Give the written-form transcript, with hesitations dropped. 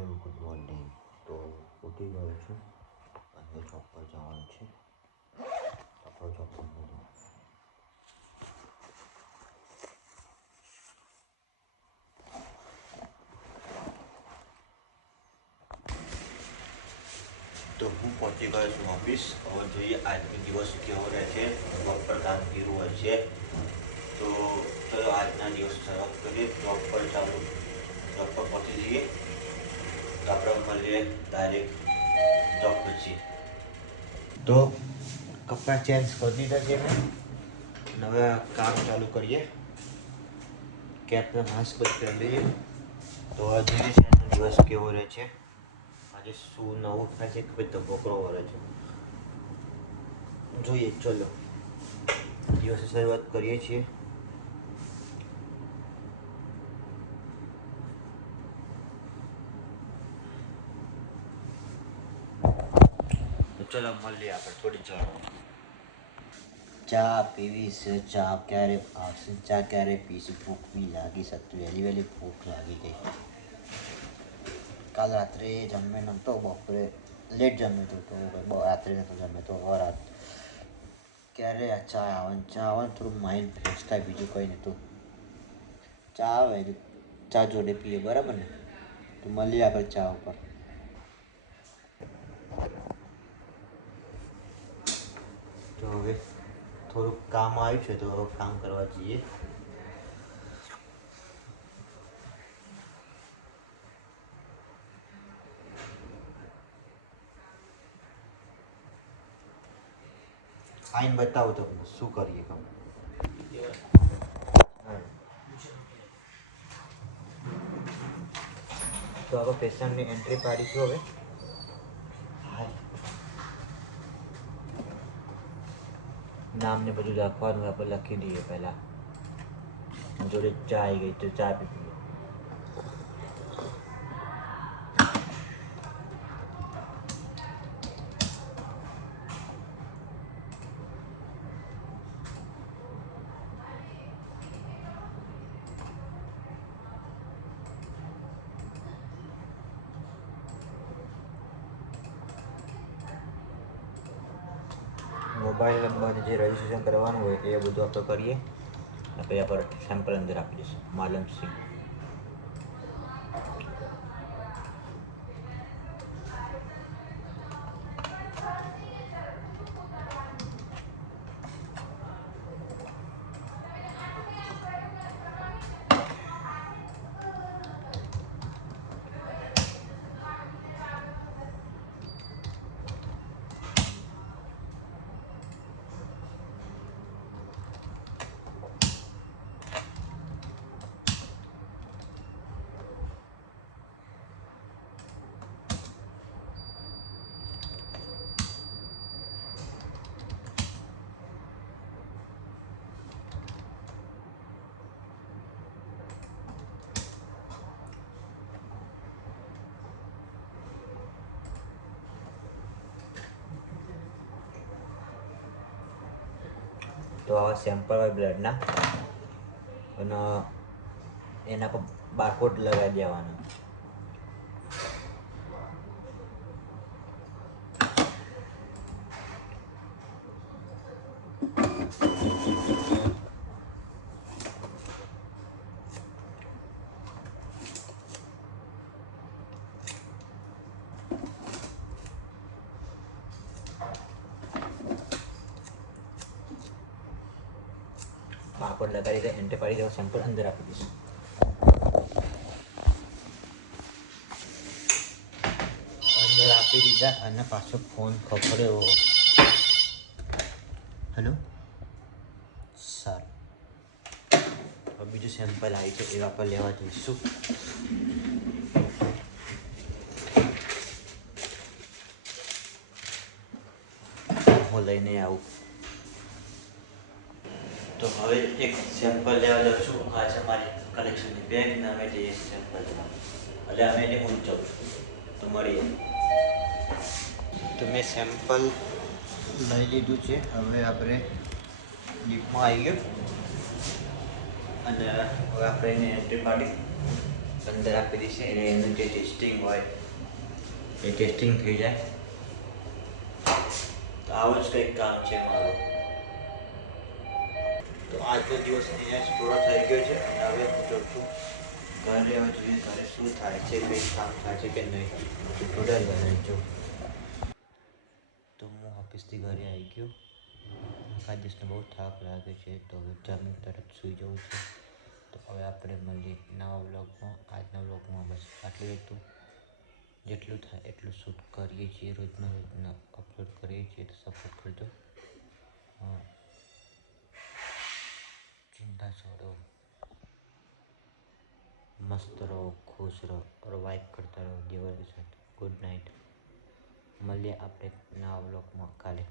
Hello good morning. તો ઉઠી ગયો છું અને જોબ પર જવાનું છે. આપણો જોબ પર મળ્યો. તો હું પહોંચી ગયો છું ઓફિસ. હવે જોઈએ આજનો દિવસ કેવો રહે છે, જોબ પર કામ કેવું હોય છે. તો ચલો આજના દિવસ શરૂઆત કરીએ. જોબ પર પહોંચી જઈએ તો આપણે મળીએ ડાયરેક્ટ જોબ પછી. તો કપડાં ચેન્જ કરી દીધા છે મેં. હવે કામ ચાલુ કરીએ. કેપને માસ્ક બધું પહેરી લઈએ. તો આજે છે દિવસ કેવો રહે છે, આજે શું નવું થાય છે કે ભાઈ ધબોકરો વળે છે, જોઈએ. ચલો દિવસની શરૂઆત કરીએ છીએ. તો ચલો મળીએ આપણે થોડી જાણવા. ચા પીવી છે, ચા ક્યારે આવશે, ચા ક્યારે પીશું, ભૂખ બી લાગી શકતું, વહેલી વહેલી ભૂખ લાગી ગઈ. કાલ રાત્રે જમ્યો નહોતો, બપોરે લેટ જમ્યો હતો તો રાત્રે નહોતો જમ્યો તો રાત ક્યારે આ ચા આવે ને થોડું માઇન્ડ ફ્રેશ થાય, બીજું કંઈ નહોતું. ચા આવે ચા જોડે પીએ, બરાબર ને? તો મળીએ આપણે ચા ઉપર. તો હવે થોડુંક કામ આવ્યું છે તો હવે કામ કરવા જઈએ. આઈને બતાવો તો શું કરીએ કામ. તો હવે પેશન્ટની એન્ટ્રી પાડીશું. હવે નામ ને બધું લખવાનું આપણે લખી દઈએ. પહેલાં જોડે ચા આવી ગઈ તો ચા પી લઈએ. મોબાઈલ નંબર જે રજીસ્ટ્રેશન કરવાનું હોય એ બધું આપણે કરીએ. પછી આપણે સેમ્પલ અંદર આપી દઈશું. માલમસિંહ. તો આવા સેમ્પલ હોય બ્લડના અને એના પર બારકોડ લગાવી દેવાનો. બારકોડ લગાવી દે, એન્ટર પાડી દો, સેમ્પલ અંદર આપી દઈશું. અંદર આપી દીધા અને પાછો ફોન ખખડ્યો. હેલો, સારું. હવે બીજું સેમ્પલ આવી છે એ આપણે લેવા જઈશું. હું લઈને આવું. તો હવે એક સેમ્પલ લેવા જાઉં છું. આ છે મારી કલેક્શનની બેગ ને અમે જઈએ સેમ્પલ લેવા. એટલે અમે એને હું જાઉં છું તો મળીએ. તો મેં સેમ્પલ લઈ લીધું છે. હવે આપણે લિફ્ટમાં આવી ગયો અને હવે આપણે એને એન્ટ્રી પાડી અંદર આપી દઈશ એટલે એનું જે ટેસ્ટિંગ હોય એ ટેસ્ટિંગ થઈ જાય. તો આવું જ કંઈક કામ છે મારું. તો આજનો દિવસ અહીંયા જ પૂરો થઈ ગયો છે અને હવે હું જાઉં છું ઘરે. હવે જોઈએ ઘરે શું થાય છે, કંઈક કામ થાય છે કે નહીં. ટોટલ ઘરે જો તો હું ઓફિસથી ઘરે આવી ગયો. આખા દિવસનો બહુ થાક લાગે છે તો હવે જમી તરત સૂઈ જવું છે. તો હવે આપણે મળીએ નવા વ્લોગમાં. આજના વ્લોગમાં બસ આટલું હતું. જેટલું થાય એટલું શૂટ કરીએ છીએ, રોજના અપલોડ કરીએ છીએ, તો સપોર્ટ કરજો. ચિંતા છોડો, મસ્ત રહો, ખુશ રહો और वाइब करता રહો દિવસ સાથે. Good night. મળીએ આપણે નવા વ્લોગમાં કાલે.